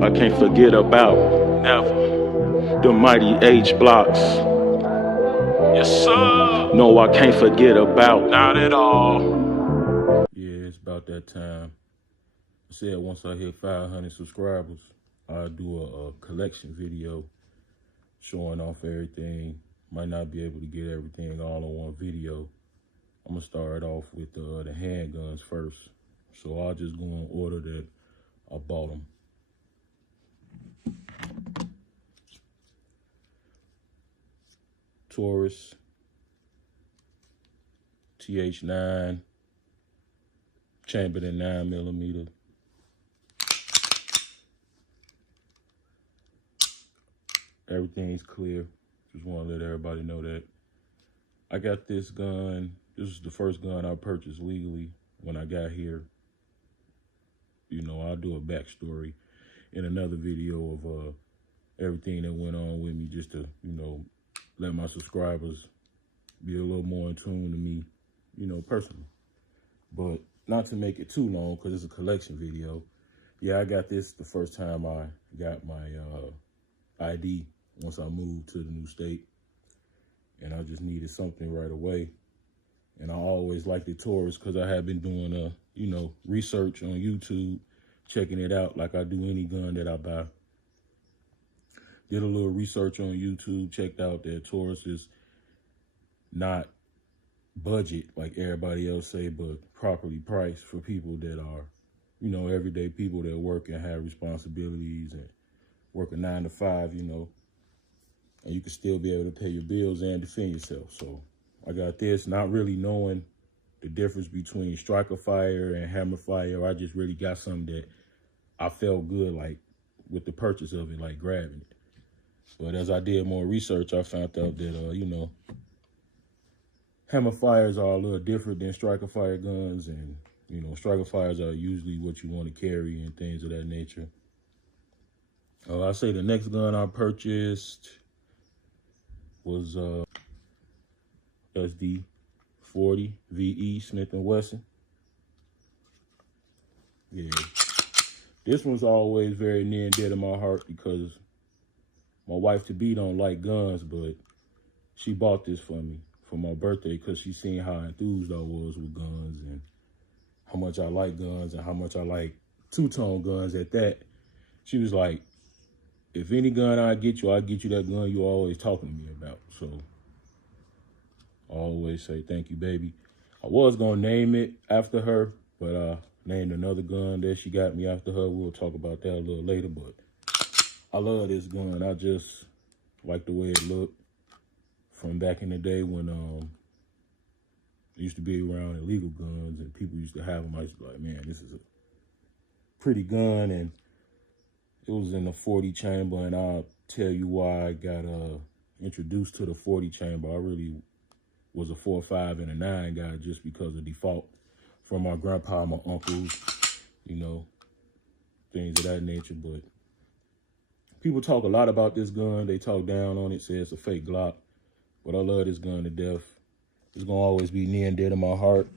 I can't forget about ever the mighty H blocks. Yes, sir. No, I can't forget about not at all. Yeah, it's about that time. I said once I hit 500 subscribers, I'll do a collection video showing off everything. Might not be able to get everything all in one video. I'm gonna start off with the handguns first. So I'll just go in order that I bought them. Taurus, TH9, chambered in 9mm. Everything's clear. Just want to let everybody know that. I got this gun. This is the first gun I purchased legally when I got here. You know, I'll do a backstory in another video of everything that went on with me, just to, you know, let my subscribers be a little more in tune to me, you know, personally. But not to make it too long, because it's a collection video. Yeah, I got this the first time I got my ID once I moved to the new state. And I just needed something right away. And I always liked the Taurus because I had been doing, you know, research on YouTube, checking it out like I do any gun that I buy. Did a little research on YouTube, checked out that Taurus is not budget like everybody else say, but properly priced for people that are, you know, everyday people that work and have responsibilities and work a 9 to 5, you know, and you can still be able to pay your bills and defend yourself. So I got this, not really knowing the difference between striker fire and hammer fire. I just really got something that I felt good like with the purchase of it, like grabbing it. But as I did more research, I found out that, you know, hammer fires are a little different than striker fire guns. And, you know, striker fires are usually what you want to carry and things of that nature. I say the next gun I purchased was SD 40 VE Smith & Wesson. Yeah, this one's always very near and dear to my heart because my wife-to-be don't like guns, but she bought this for me for my birthday because she seen how enthused I was with guns and how much I like guns and how much I like two-tone guns at that. She was like, if any gun I get you, I'll get you that gun you always talking to me about. So I always say, thank you, baby. I was going to name it after her, but I named another gun that she got me after her. We'll talk about that a little later, but I love this gun. I just like the way it looked from back in the day when it used to be around illegal guns and people used to have them. I used to be like, man, this is a pretty gun. And it was in the 40 chamber, and I'll tell you why I got introduced to the 40 chamber. I really was a 4.5 and a 9 guy just because of default from my grandpa, my uncles, you know, things of that nature. But people talk a lot about this gun. They talk down on it, say it's a fake Glock. But I love this gun to death. It's going to always be near and dear to my heart.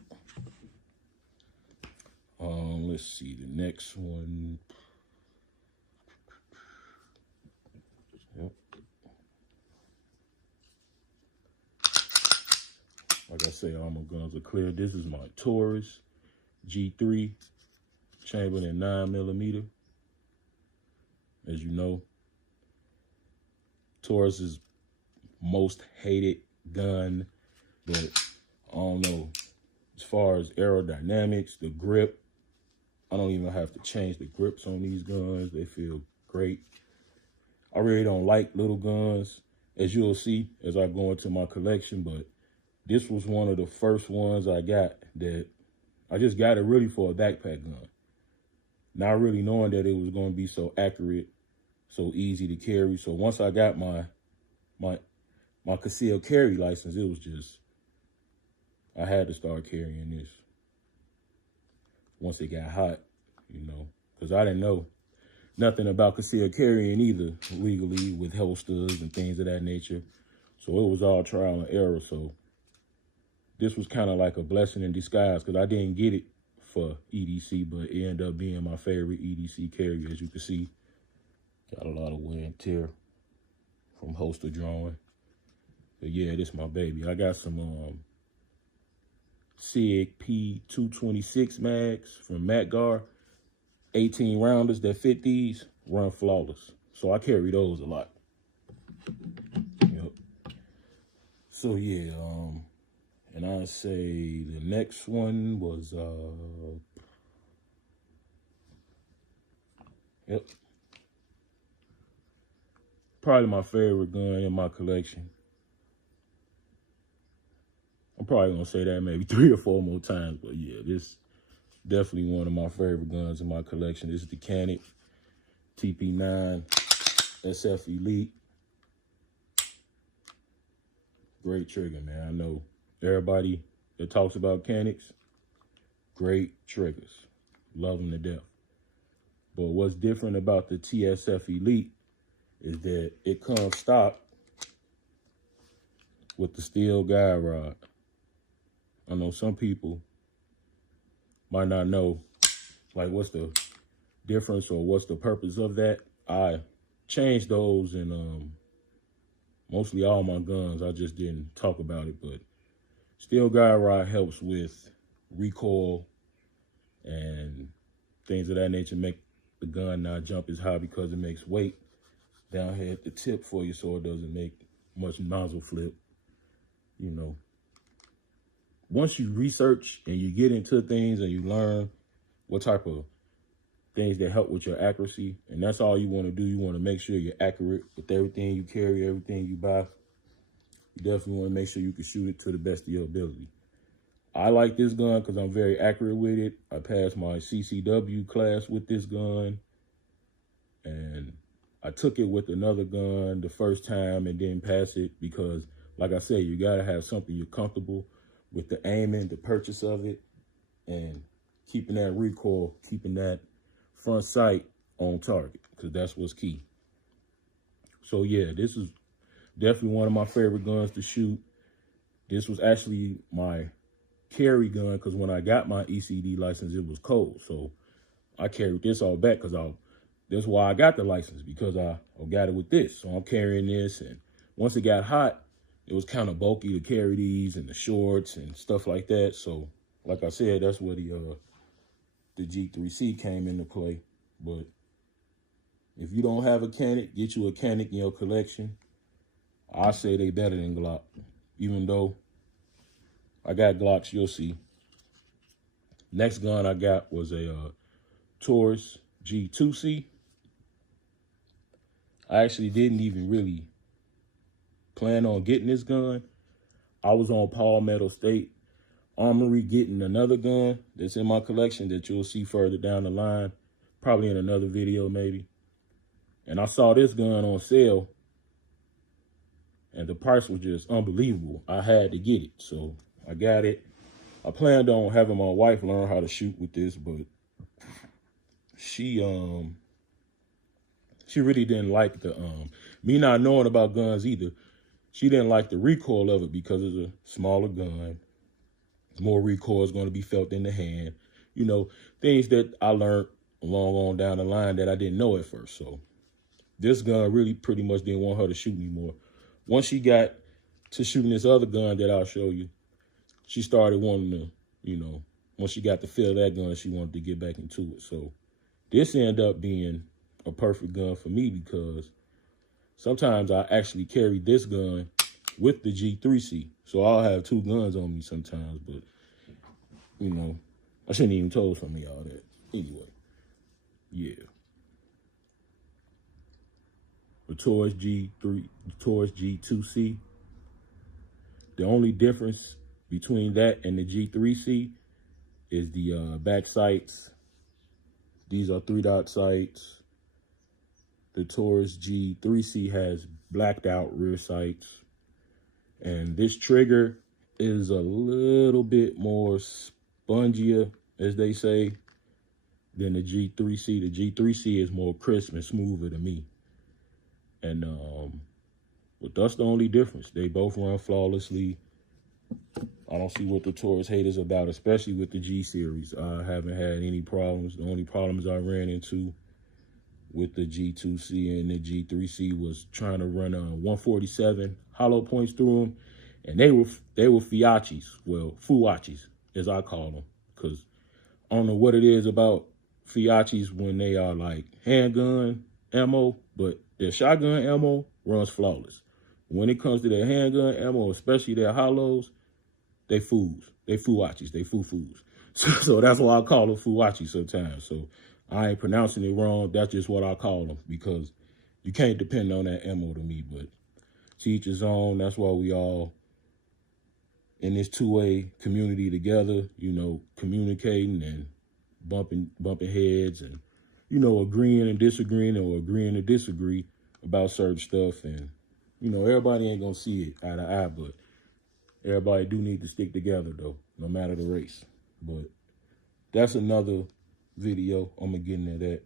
Let's see, the next one. Yep. Like I say, all my guns are clear. This is my Taurus G3, chambered in 9mm. As you know, Taurus is most hated gun, but I don't know, as far as aerodynamics, the grip, I don't even have to change the grips on these guns. They feel great. I really don't like little guns, as you'll see as I go into my collection, but this was one of the first ones I got that I just got it really for a backpack gun. Not really knowing that it was going to be so accurate, so easy to carry. So once I got my concealed carry license, it was just, I had to start carrying this once it got hot, you know, because I didn't know nothing about concealed carrying either legally with holsters and things of that nature. So it was all trial and error. So this was kind of like a blessing in disguise because I didn't get it for EDC, but it ended up being my favorite EDC carrier, as you can see. Got a lot of wear and tear from holster drawing. But yeah, this my baby. I got some SIG P226 mags from Matgar. 18 rounders that fit these run flawless. So I carry those a lot. Yep. So yeah, and I say the next one was yep. Probably my favorite gun in my collection. I'm probably gonna say that maybe 3 or 4 more times, but yeah, this definitely one of my favorite guns in my collection. This is the Canik TP9 SF Elite. Great trigger, man. I know everybody that talks about Caniks, great triggers. Love them to death. But what's different about the TSF Elite is that it comes stock with the steel guide rod. I know some people might not know, like, what's the difference or what's the purpose of that. I changed those in mostly all my guns. I just didn't talk about it, but steel guide rod helps with recoil and things of that nature, make the gun not jump as high because it makes weight down here at the tip for you, so it doesn't make much nozzle flip. You know, once you research and you get into things and you learn what type of things that help with your accuracy, and that's all you want to do. You want to make sure you're accurate with everything you carry, everything you buy. You definitely want to make sure you can shoot it to the best of your ability. I like this gun because I'm very accurate with it. I passed my CCW class with this gun, and I took it with another gun the first time and didn't pass it because, like I said, you got to have something you're comfortable with, the aiming, the purchase of it, and keeping that recoil, keeping that front sight on target, because that's what's key. So yeah, this is definitely one of my favorite guns to shoot. This was actually my carry gun because when I got my ECD license, it was cold. So I carried this all back because that's why I got the license, because I got it with this. So I'm carrying this, and once it got hot, it was kind of bulky to carry these and the shorts and stuff like that. So like I said, that's where the G3C came into play. But if you don't have a Canik, get you a Canik in your collection. I say they better than Glock, even though I got Glocks, you'll see. Next gun I got was a Taurus G2C. I actually didn't even really plan on getting this gun. I was on Palmetto State Armory getting another gun that's in my collection that you'll see further down the line, probably in another video maybe. And I saw this gun on sale, and the price was just unbelievable. I had to get it, so I got it. I planned on having my wife learn how to shoot with this, but she really didn't like the me not knowing about guns either. She didn't like the recoil of it because it's a smaller gun. More recoil is going to be felt in the hand. You know, things that I learned along on down the line that I didn't know at first. So this gun really pretty much didn't want her to shoot anymore. Once she got to shooting this other gun that I'll show you, she started wanting to, you know, once she got the feel of that gun, she wanted to get back into it. So this ended up being a perfect gun for me because sometimes I actually carry this gun with the G3C. So I'll have 2 guns on me sometimes, but, you know, I shouldn't even told some of y'all that. Anyway, yeah. The Taurus G2C. The only difference between that and the G3C is the back sights. These are 3-dot sights. The Taurus G3C has blacked out rear sights. And this trigger is a little bit more spongier, as they say, than the G3C. The G3C is more crisp and smoother to me. And but that's the only difference. They both run flawlessly. I don't see what the Taurus hate is about, especially with the G series. I haven't had any problems. The only problems I ran into with the G2C and the G3C was trying to run 147 hollow points through them, and they were Fiachis, well, Fuachis as I call them, because I don't know what it is about Fiachis when they are like handgun ammo, but their shotgun ammo runs flawless. When it comes to their handgun ammo, especially their hollows, they fools. They Fuachis. They foo-foos. So that's why I call them Fuachis sometimes. So I ain't pronouncing it wrong. That's just what I call them, because you can't depend on that ammo to me. But to each his own. That's why we all in this two-way community together, you know, communicating and bumping heads and, you know, agreeing and disagreeing, or agreeing to disagree about certain stuff. And, you know, everybody ain't going to see it eye to eye, but everybody do need to stick together, though, no matter the race. But that's another video. I'm going to get into that.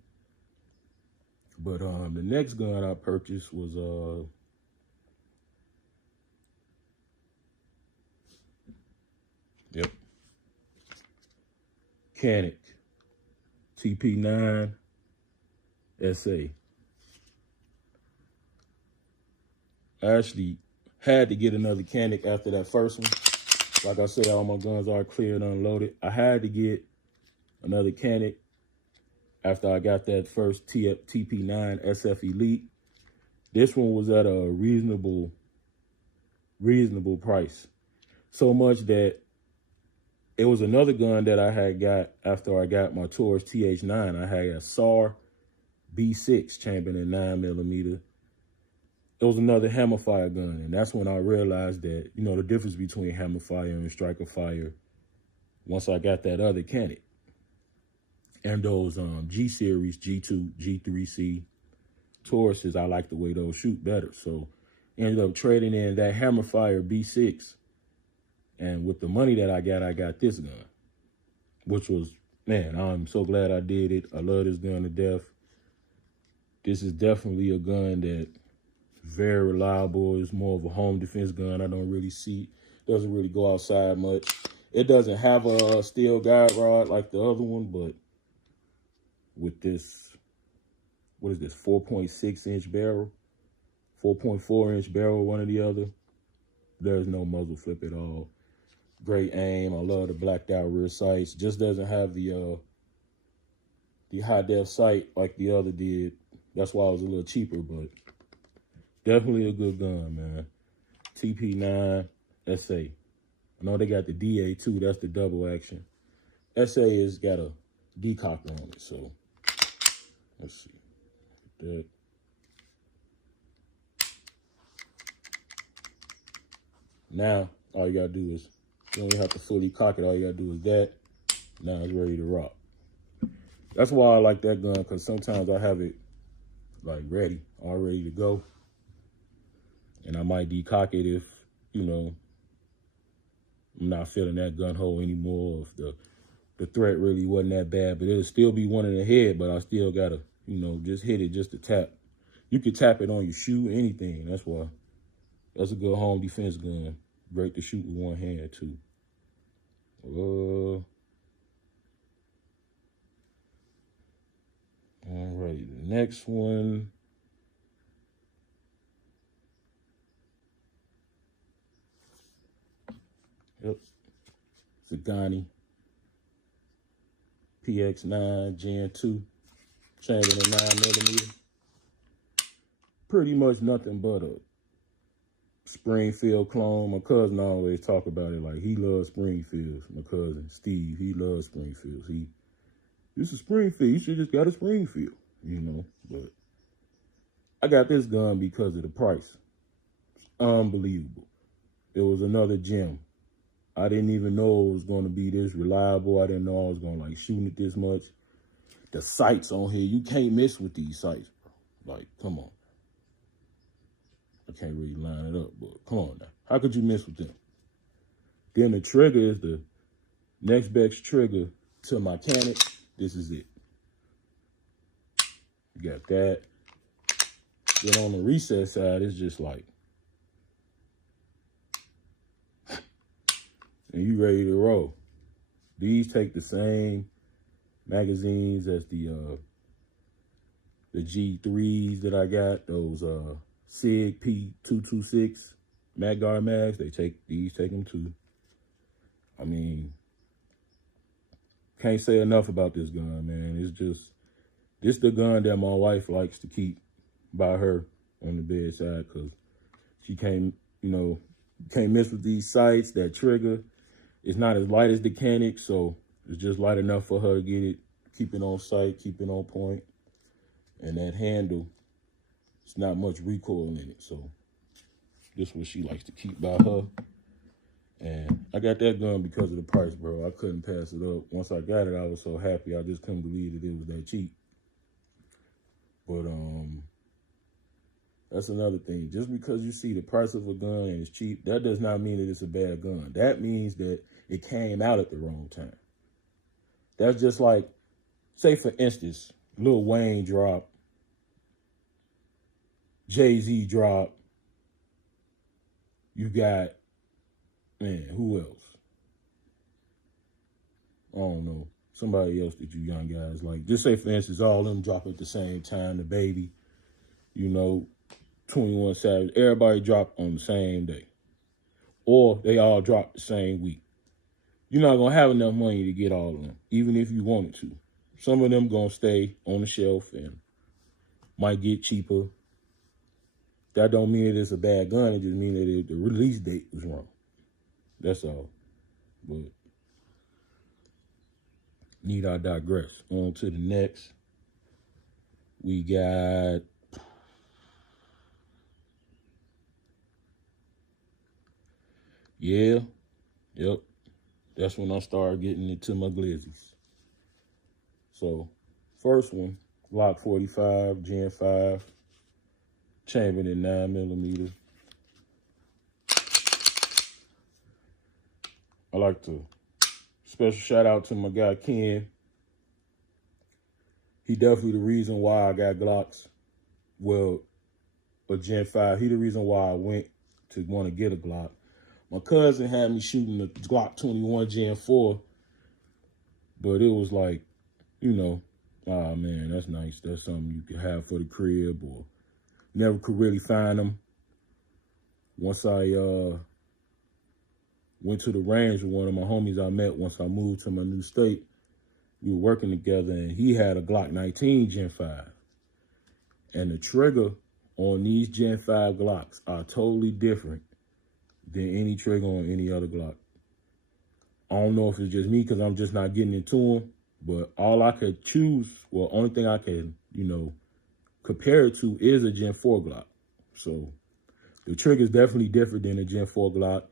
But the next gun I purchased was Canic TP9 SA. I actually had to get another Canic after that first one. Like I said, all my guns are cleared, unloaded. I had to get another Canic after I got that first TP9 SF Elite. This one was at a reasonable price. So much that it was another gun that I had got after I got my Taurus TH9. I had a SAR B6 chambered in 9mm. It was another hammerfire gun, and that's when I realized that, you know, the difference between hammerfire and striker fire once I got that other Canic. And those G series, G2, G3C Tauruses, I like the way those shoot better. So ended up trading in that hammerfire B6. And with the money that I got this gun, which was, man, I'm so glad I did it. I love this gun to death. This is definitely a gun that very reliable. It's more of a home defense gun. I don't really see, doesn't really go outside much. It doesn't have a steel guide rod like the other one, but with this, what is this, 4.6-inch barrel, 4.4-inch barrel, one or the other, there's no muzzle flip at all. Great aim. I love the blacked out rear sights. Just doesn't have the high def sight like the other did. That's why it was a little cheaper, but definitely a good gun, man. TP9 SA. I know they got the DA too. That's the double action. SA has got a decocker on it, so let's see. That. Now all you gotta do is, you don't even have to fully cock it. All you gotta do is that. Now it's ready to rock. That's why I like that gun, because sometimes I have it like ready, all ready to go. And I might decock it if, you know, I'm not feeling that gun hole anymore, if the threat really wasn't that bad. But it'll still be one in the head, but I still gotta, you know, just hit it just to tap. You could tap it on your shoe, anything. That's why. That's a good home defense gun. Great to shoot with one hand, too. Alrighty, the next one. Yep. Zagani PX9 Gen 2. Chambered in 9mm. Pretty much nothing but a Springfield clone. My cousin always talk about it like he loves Springfields. My cousin Steve, he loves Springfields. This is Springfield. You should just got a Springfield, you know. But I got this gun because of the price. It's unbelievable. It was another gem. I didn't even know it was going to be this reliable. I didn't know I was going to like shooting it this much. The sights on here, you can't miss with these sights, bro. Like, come on. I can't really line it up, but come on now. How could you miss with them? Then the trigger is the next best trigger to my Canic. This is it. You got that. Then on the reset side, it's just like, and you ready to roll. These take the same magazines as the the G3s that I got, those SIG P226 Mag Guard mags, take them too. I mean, can't say enough about this gun, man. It's just, this the gun that my wife likes to keep by her on the bedside, because she can't, can't mess with these sights. That trigger is not as light as the Canic, so it's just light enough for her to get it, keep it on sight, keep it on point. And that handle, it's not much recoil in it, so this is what she likes to keep by her. And I got that gun because of the price, bro. I couldn't pass it up. Once I got it, I was so happy. I just couldn't believe that it was that cheap. But that's another thing. Just because you see the price of a gun and it's cheap, that does not mean that it's a bad gun. That means that it came out at the wrong time. That's just like, say for instance, Lil Wayne drop, Jay-Z drop. You got, man, who else? I don't know. Somebody else that you young guys like. Just say, for instance, all of them drop at the same time. The Baby, 21 Savage. Everybody drop on the same day. Or they all drop the same week. You're not going to have enough money to get all of them, even if you wanted to. Some of them going to stay on the shelf and might get cheaper. That don't mean that it's a bad gun. It just means that the release date was wrong. That's all. But need I digress. On to the next. We got yep. That's when I started getting into my glizzies. So, first one, Glock 45, Gen 5, chambered in 9mm. I like to special shout out to my guy Ken. He definitely the reason why I got Glocks. Well, a Gen 5. He the reason why I went to want to get a Glock. My cousin had me shooting the Glock 21 Gen 4, but it was like, ah, man, that's nice. That's something you could have for the crib, or never could really find them. Once I went to the range with one of my homies I met once I moved to my new state, we were working together, and he had a Glock 19 Gen 5. And the trigger on these Gen 5 Glocks are totally different than any trigger on any other Glock. I don't know if it's just me because I'm just not getting into them, but all I could choose, well, only thing I can, compare it to is a Gen 4 Glock. So the trigger is definitely different than a Gen 4 Glock.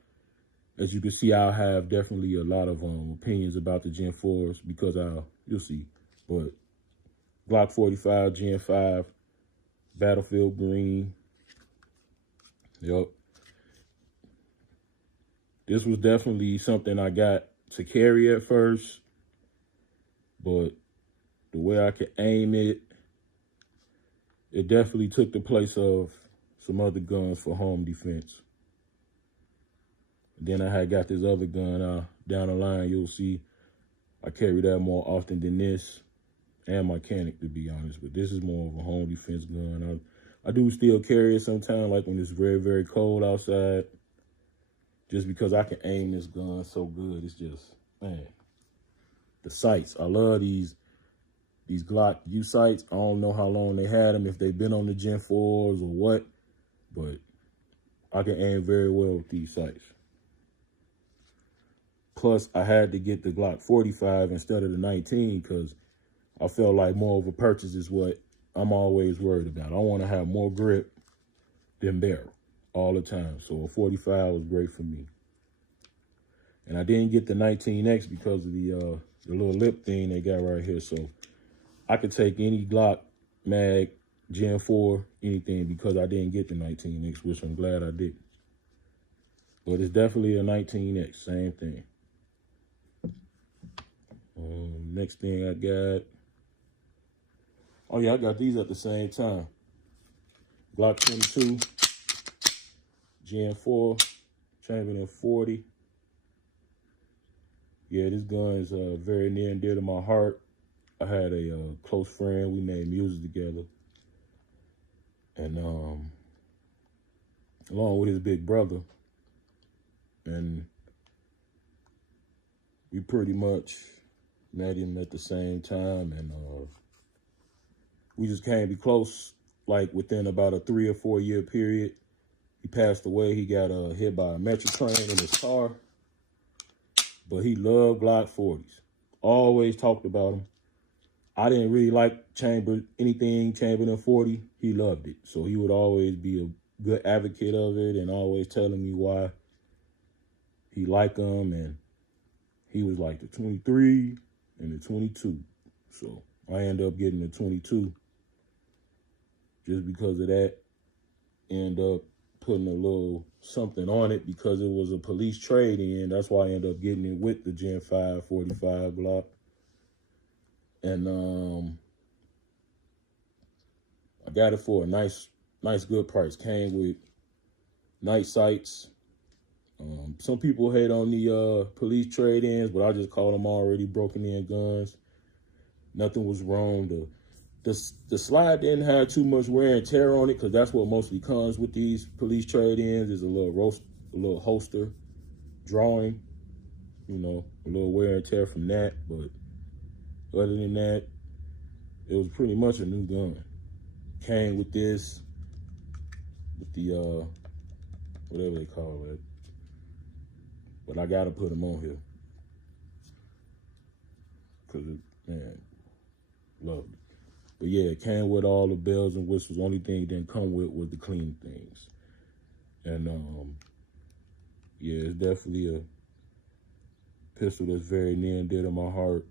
As you can see, I'll have definitely a lot of opinions about the Gen 4s because you'll see. But Glock 45, Gen 5, Battlefield Green. Yep. This was definitely something I got to carry at first, but the way I could aim it, it definitely took the place of some other guns for home defense. Then I had got this other gun down the line. You'll see I carry that more often than this, and my Canic, to be honest. But this is more of a home defense gun. I do still carry it sometimes, like when it's very, very cold outside, just because I can aim this gun so good. It's just, man, the sights. I love these Glock U sights. I don't know how long they had them, if they've been on the Gen 4s or what, but I can aim very well with these sights. Plus, I had to get the Glock 45 instead of the 19 because I felt like more of a purchase is what I'm always worried about. I want to have more grip than barrel all the time. So a 45 was great for me. And I didn't get the 19X because of the little lip thing they got right here. So I could take any Glock, Mag, Gen 4, anything, because I didn't get the 19X, which I'm glad I did. But it's definitely a 19X, same thing. Next thing I got, oh yeah, I got these at the same time. Glock 22, Gen 4, chambered in 40. Yeah, this gun is very near and dear to my heart. I had a close friend. We made music together. and along with his big brother, and we pretty much met him at the same time, and we just came to be close, like within about a 3 or 4 year period. He passed away. He got hit by a metro train in his car, but he loved Glock 40s. Always talked about them. I didn't really like anything Chamberlain 40. He loved it. So he would always be a good advocate of it and always telling me why he liked them. And he was like the 23 and the 22. So I ended up getting the 22 just because of that. End up putting a little something on it because it was a police trade-in. That's why I ended up getting it with the Gen 5 45 Glock. And I got it for a nice good price. Came with night sights. Some people hate on the police trade-ins, but I just call them already broken in guns. Nothing was wrong. The slide didn't have too much wear and tear on it because that's what mostly comes with these police trade-ins is a little holster drawing, a little wear and tear from that. But other than that, it was pretty much a new gun. Came with this, with the, whatever they call it. But I got to put them on here. Because, man, loved it. But yeah, it came with all the bells and whistles. Only thing it didn't come with was the clean things. And, yeah, it's definitely a pistol that's very near and dear to my heart.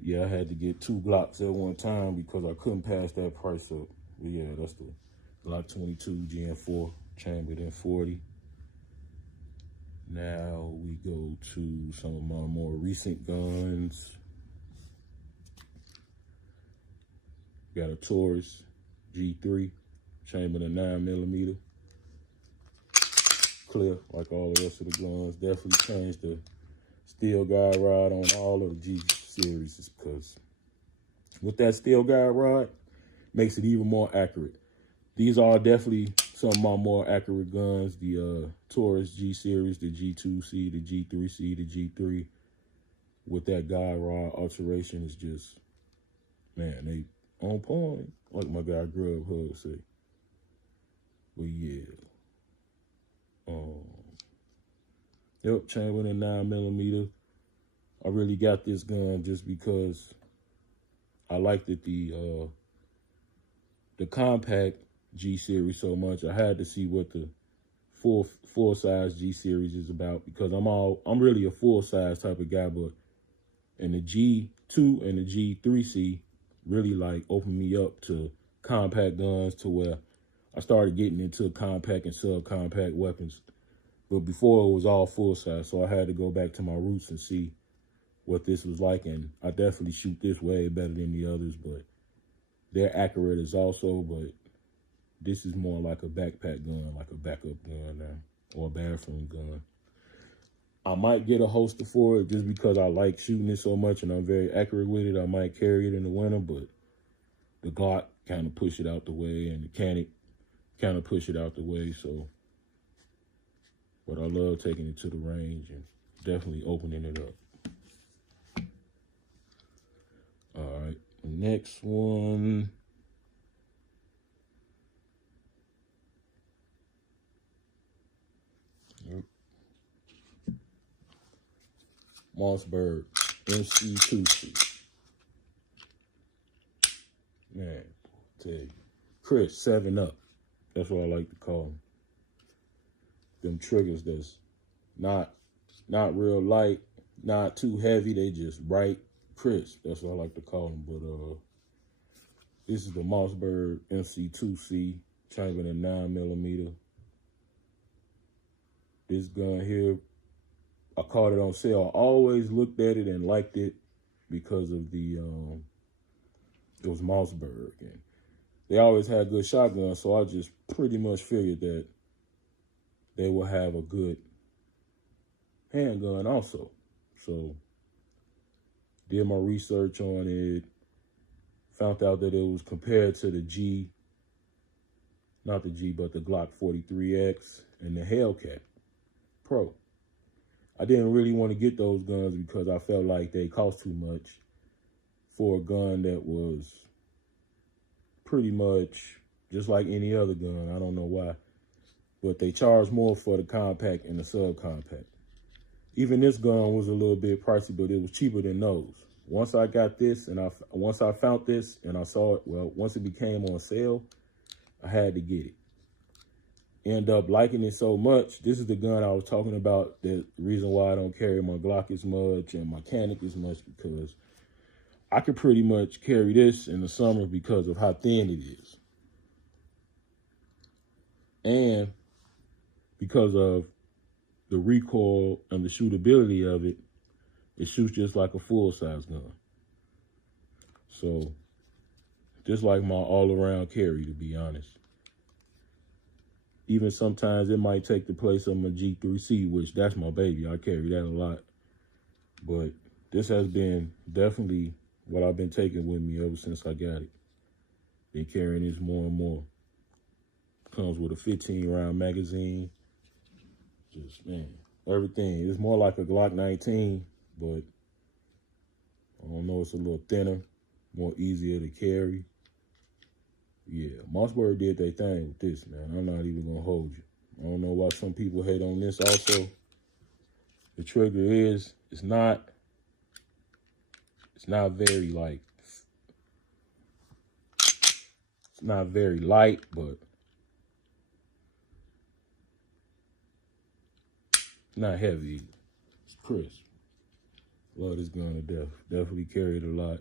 Yeah, I had to get 2 Glocks at one time because I couldn't pass that price up. But yeah, that's the Glock 22 Gen 4 Chamberlain 40. Now we go to some of my more recent guns. Got a Taurus G3 Chamberlain 9mm. Clear, like all the rest of the guns. Definitely changed the steel guide rod on all of the G series because with that steel guide rod, makes it even more accurate. These are definitely some of my more accurate guns. The Taurus G series, the G2C, the G3C, the G3. With that guide rod alteration is just, man, they on point. Like my guy Grub Hug say. But yeah. Yep, Chamberlain 9mm. I really got this gun just because I liked it the compact G series so much. I had to see what the full size G series is about because I'm really a full size type of guy, but and the G2 and the G3C really like opened me up to compact guns to where I started getting into compact and subcompact weapons. But before it was all full size, so I had to go back to my roots and see what this was like. And I definitely shoot this way better than the others, but they're accurate as also, but this is more like a backpack gun, like a backup gun now, or a bathroom gun. I might get a holster for it just because I like shooting it so much and I'm very accurate with it. I might carry it in the winter, but the Glock kind of push it out the way and the Canic kind of push it out the way, so. But I love taking it to the range and definitely opening it up. All right, the next one. Yep. Mossberg MC2C. Man, I tell you. Chris, 7 Up. That's what I like to call them. Them triggers that's not real light, not too heavy. They just right, crisp. That's what I like to call them. But this is the Mossberg MC2C Chamberlain 9mm. This gun here, I caught it on sale. I always looked at it and liked it because of the it was Mossberg and they always had good shotguns. So I just pretty much figured that they will have a good handgun also. So did my research on it, found out that it was compared to the G not the G, but the Glock 43X and the Hellcat Pro. I didn't really want to get those guns because I felt like they cost too much for a gun that was pretty much just like any other gun. I don't know why, but they charge more for the compact and the subcompact. Even this gun was a little bit pricey, but it was cheaper than those. Once I got this and once I found this and I saw it, well, once it became on sale, I had to get it. End up liking it so much. This is the gun I was talking about. The reason why I don't carry my Glock as much and my Canic as much, because I could pretty much carry this in the summer because of how thin it is. And because of the recoil and the shootability of it, it shoots just like a full-size gun. So, just like my all-around carry, to be honest. Even sometimes it might take the place of my G3C, which that's my baby. I carry that a lot. But this has been definitely what I've been taking with me ever since I got it. Been carrying this more and more. Comes with a 15-round magazine. Just, man, everything. It's more like a Glock 19, but I don't know, it's a little thinner, more easier to carry. Yeah, Mossberg did their thing with this, man. I'm not even gonna hold you. I don't know why some people hate on this also. The trigger is, it's not very like, it's not very light, but it's not heavy. It's crisp. Love this gun to death. Definitely carried a lot.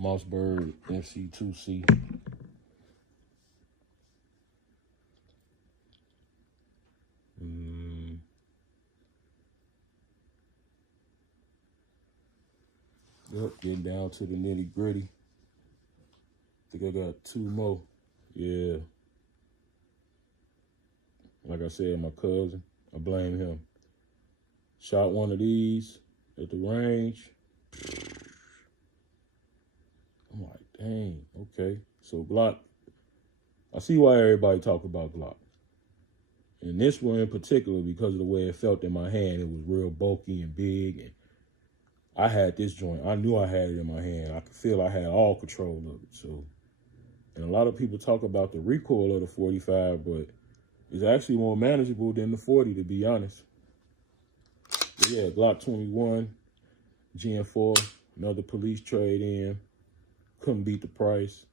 Mossberg MC2C. Yep, getting down to the nitty gritty. Think I got 2 more. Yeah. Like I said, my cousin, I blame him. Shot one of these at the range. I'm like, dang, okay. So Glock, I see why everybody talk about Glock. And this one in particular, because of the way it felt in my hand, it was real bulky and big. And I had this joint. I knew I had it in my hand. I could feel I had all control of it. So, and a lot of people talk about the recoil of the 45, but it's actually more manageable than the 40, to be honest. But yeah, Glock 21, Gen 4, another police trade-in. Couldn't beat the price.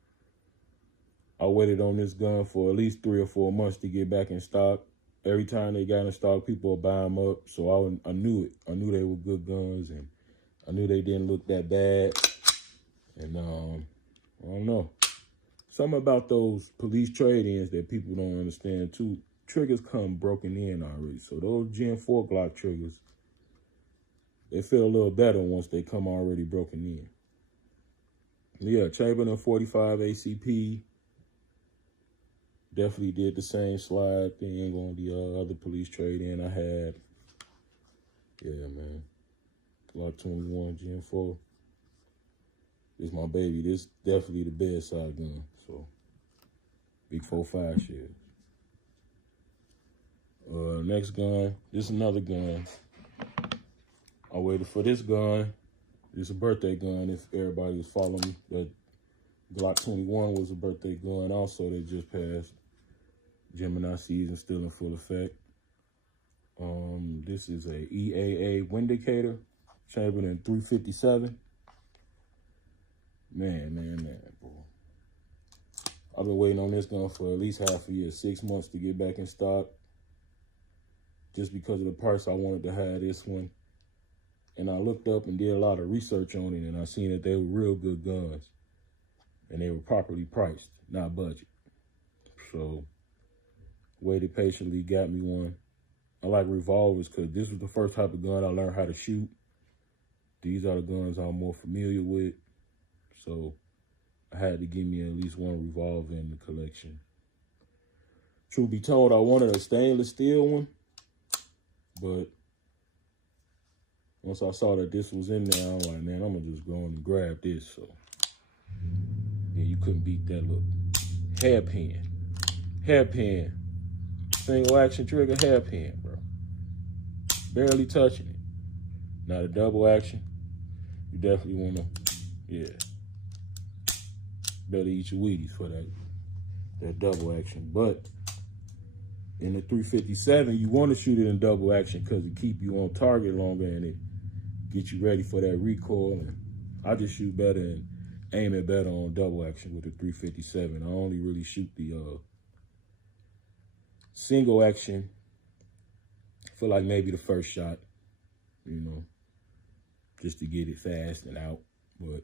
I waited on this gun for at least 3 or 4 months to get back in stock. Every time they got in stock, people would buy them up. So I knew it. I knew they were good guns, and I knew they didn't look that bad. And I don't know. Something about those police trade-ins that people don't understand too. Triggers come broken in already. So those Gen 4 Glock triggers, they feel a little better once they come already broken in. Yeah, Chamberlain 45 ACP. Definitely did the same slide thing on the other police trade-in I had. Yeah, man. Glock 21, Gen 4. This is my baby. This definitely the bedside gun. So, big 4.5 shells. Next gun. This is another gun. I waited for this gun. It's a birthday gun, if everybody was following me. The Glock 21 was a birthday gun also that just passed. Gemini season still in full effect. This is a EAA Windicator, Chamberlain 357. Man, bro. I've been waiting on this gun for at least half a year, 6 months to get back in stock. Just because of the price, I wanted to have this one. And I looked up and did a lot of research on it, and I seen that they were real good guns. And they were properly priced, not budget. So, waited patiently, got me one. I like revolvers because this was the first type of gun I learned how to shoot. These are the guns I'm more familiar with. So, I had to give me at least one revolver in the collection. Truth be told, I wanted a stainless steel one. But once I saw that this was in there, I was like, man, I'm going to just go on and grab this. So, yeah, you couldn't beat that look. Hairpin. Hairpin. Single action trigger, hairpin, bro. Barely touching it. Not a double action. You definitely want to, yeah. Better eat your Wheaties for that double action. But in the 357, you want to shoot it in double action because it keep you on target longer and it get you ready for that recoil. And I just shoot better and aim it better on double action with the 357. I only really shoot the single action for like maybe the first shot, you know, just to get it fast and out. But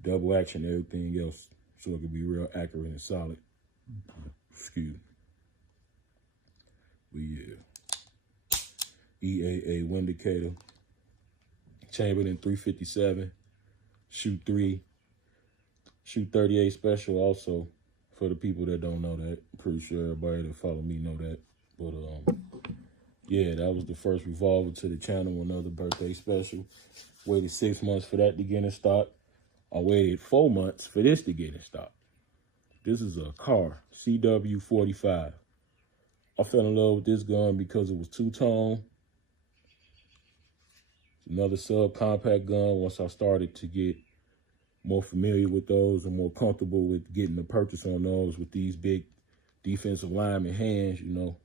double action, everything else, so it can be real accurate and solid. Excuse me. But yeah. EAA Windicator. Chambered in 357. Shoot 3. Shoot 38 special also. For the people that don't know that. I'm pretty sure everybody that follow me know that. But yeah, that was the first revolver to the channel, another birthday special. Waited 6 months for that to get in stock. I waited 4 months for this to get in stock. This is a car, CW45. I fell in love with this gun because it was two-tone. Another subcompact gun. Once I started to get more familiar with those and more comfortable with getting the purchase on those with these big defensive lineman hands, you know,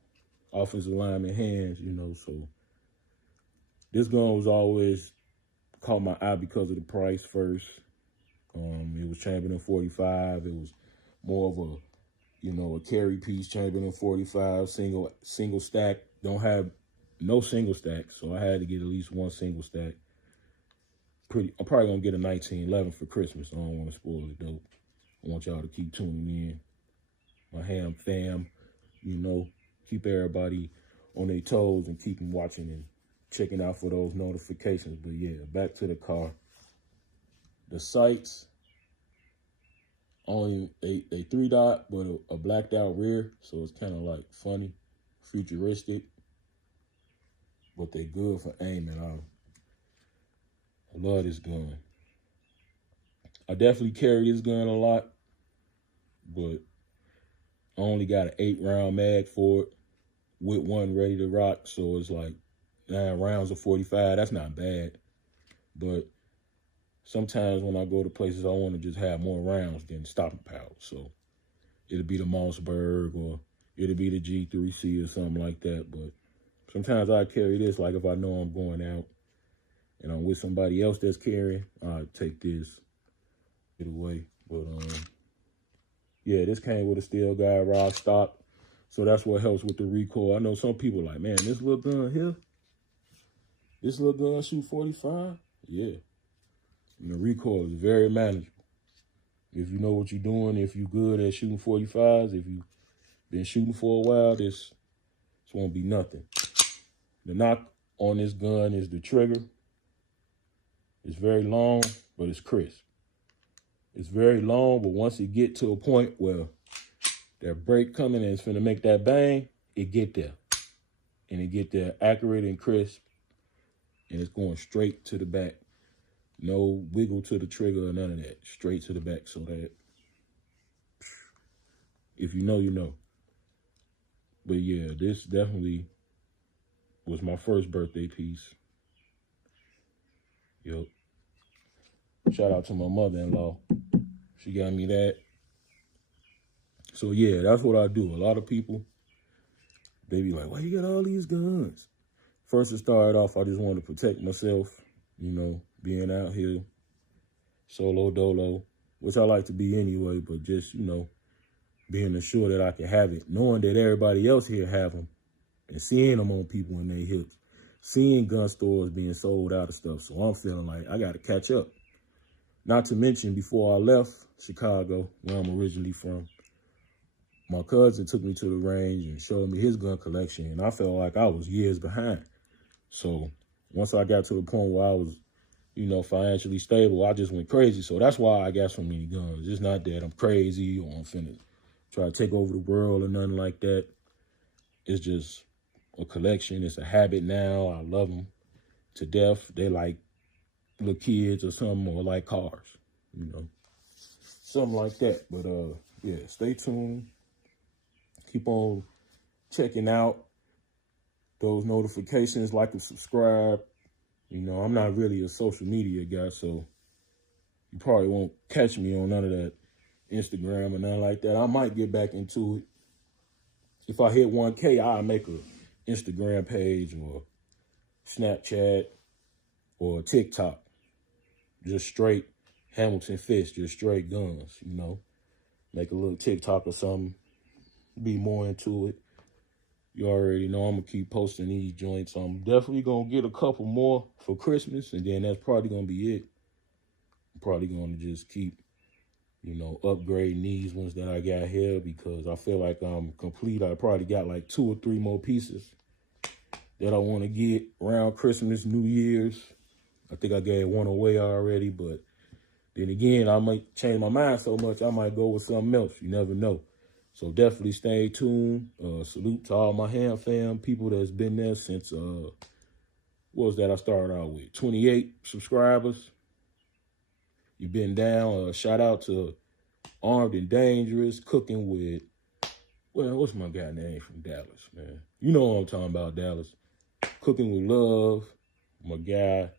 offensive lineman hands, you know, so this gun was always caught my eye because of the price first. It was chambered in 45. It was more of a, you know, a carry piece chambered in 45, single stack. Don't have no single stack, so I had to get at least one single stack. I'm probably gonna get a 1911 for Christmas. I don't want to spoil it though. I want y'all to keep tuning in. My ham fam, you know, keep everybody on their toes and keep them watching and checking out for those notifications. But yeah, back to the car. The sights, only a 3-dot, but a blacked out rear, so it's kind of like funny, futuristic, but they good for aiming. I love this gun. I definitely carry this gun a lot, but I only got an 8-round mag for it with one ready to rock, so it's like 9 rounds of 45. That's not bad, but sometimes when I go to places, I want to just have more rounds than stopping power. So it'll be the Mossberg or it'll be the G3C or something like that. But sometimes I carry this, like if I know I'm going out and I'm with somebody else that's carrying, I take this, get away. But yeah, this came with a steel guide rod stock. So that's what helps with the recoil. I know some people like, man, this little gun here, this little gun shoot 45? Yeah. And the recoil is very manageable. If you know what you're doing, if you're good at shooting 45s, if you've been shooting for a while, this won't be nothing. The knock on this gun is the trigger. It's very long, but it's crisp. It's very long, but once it get to a point where that break coming and it's finna make that bang, it get there. And it get there accurate and crisp, and it's going straight to the back. No wiggle to the trigger or none of that. Straight to the back, so that if you know, you know. But yeah, this definitely was my first birthday piece. Yup. Shout out to my mother-in-law. She got me that. So yeah, that's what I do. A lot of people, they be like, why you got all these guns? First it started off, I just wanted to protect myself, you know, being out here, solo dolo, which I like to be anyway, but just, you know, being assured that I can have it, knowing that everybody else here have them, and seeing them on people in their hips, seeing gun stores being sold out of stuff. So I'm feeling like I got to catch up. Not to mention, before I left Chicago, where I'm originally from, my cousin took me to the range and showed me his gun collection, and I felt like I was years behind. So once I got to the point where I was, you know, financially stable, I just went crazy. So that's why I got so many guns. It's not that I'm crazy or I'm finna try to take over the world or nothing like that. It's just a collection. It's a habit now. I love them to death. They like little kids or something, or like cars, you know, something like that. But yeah, stay tuned Keep on checking out those notifications, like and subscribe. You know, I'm not really a social media guy, so you probably won't catch me on none of that Instagram or nothing like that. I might get back into it. If I hit 1K, I'll make a Instagram page or Snapchat or TikTok. Just straight Hamilton Fist, just straight guns, you know. Make a little TikTok or something. Be more into it. You already know I'm going to keep posting these joints. I'm definitely going to get a couple more for Christmas, and then that's probably going to be it. I'm probably going to just keep, you know, upgrading these ones that I got here because I feel like I'm complete. I probably got like 2 or 3 more pieces that I want to get around Christmas, New Year's. I think I gave one away already, but then again, I might change my mind so much, I might go with something else. You never know. So definitely stay tuned. Salute to all my ham fam, people that's been there since, what was that I started out with? 28 subscribers. You've been down. Shout out to Armed and Dangerous, cooking with, well, what's my guy name from Dallas, man? You know what I'm talking about, Dallas. Cooking with Love, my guy.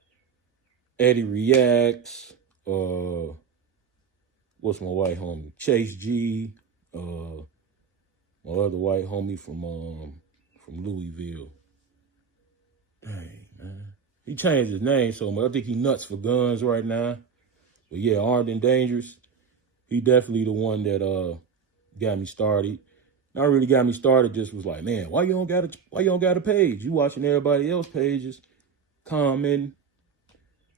Eddie Reacts. What's my white homie? Chase G. My other white homie from Louisville. Dang, man. He changed his name so much. I think he nuts for guns right now. But yeah, Armed and Dangerous. He definitely the one that got me started. Not really got me started, just was like, man, why you don't got a page? You watching everybody else's pages, commenting.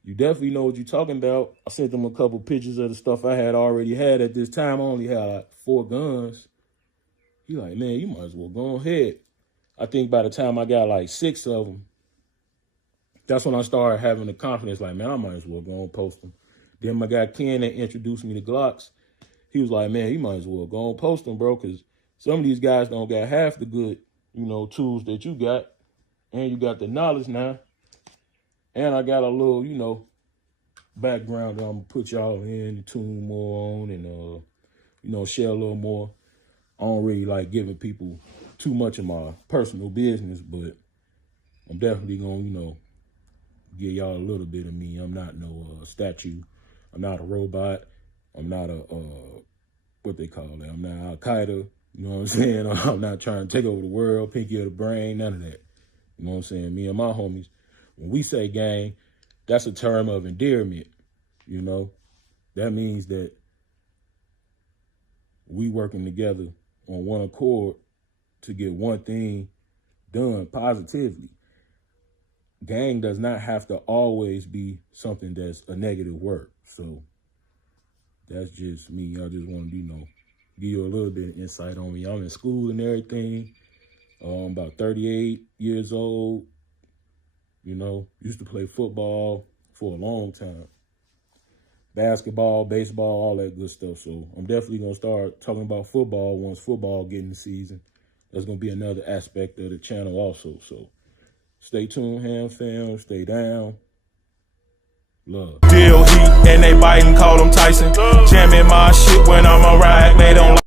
You definitely know what you're talking about. I sent them a couple pictures of the stuff I had already had at this time. I only had like 4 guns. He like, man, you might as well go ahead. I think by the time I got like 6 of them, that's when I started having the confidence, like, man, I might as well go and post them. Then my guy Ken that introduced me to Glocks, he was like, man, you might as well go and post them, bro, because some of these guys don't got half the good, you know, tools that you got. And you got the knowledge now. And I got a little, you know, background that I'm going to put y'all in and tune more on and, you know, share a little more. I don't really like giving people too much of my personal business, but I'm definitely going to, you know, give y'all a little bit of me. I'm not no statue. I'm not a robot. I'm not a, what they call it. I'm not Al-Qaeda. You know what I'm saying? I'm not trying to take over the world, pinky of the brain, none of that. You know what I'm saying? Me and my homies, when we say gang, that's a term of endearment, you know? That means that we working together on one accord to get one thing done positively. Gang does not have to always be something that's a negative word. So that's just me. I just want to, you know, give you a little bit of insight on me. I'm in school and everything. I'm about 38 years old. You know, used to play football for a long time. Basketball, baseball, all that good stuff. So I'm definitely going to start talking about football once football get in the season. That's going to be another aspect of the channel also. So stay tuned, ham fam. Stay down. Love. Deal heat and they biting, call them Tyson. Jamming my shit when I'm a ride, they don't